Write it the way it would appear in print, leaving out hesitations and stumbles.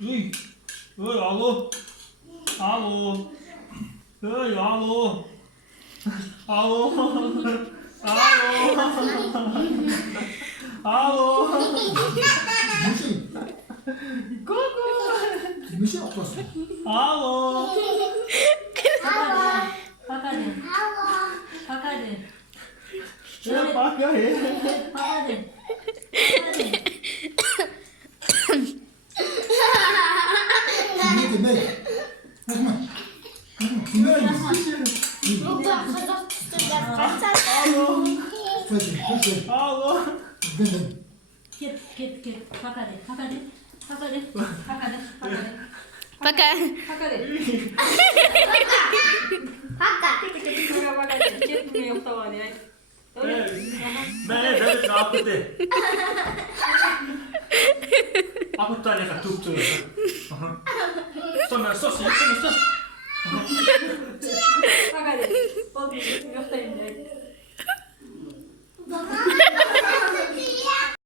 Ui, ui, alo. Alo. Ui, alo. Alo. Alo. Alo. 무슨 Kuku. 무슨 아팠어? Alo. Pakadın. Pakadın. Ne bakayım? Pakadın. 김이 때문에 잠깐만 김이 Alo. 그렇지 Alo. 네 Git. Pakadın. Pakadın. Pakadın. Pakadın. Pakadın. Пока. Pakadın. Pakadın. Git mi yoksa var ya? Ben ne yaptı? 아프다니까 뚝 들어서. 쏘면 쏘시. Pakadın. Oldu. Yoksa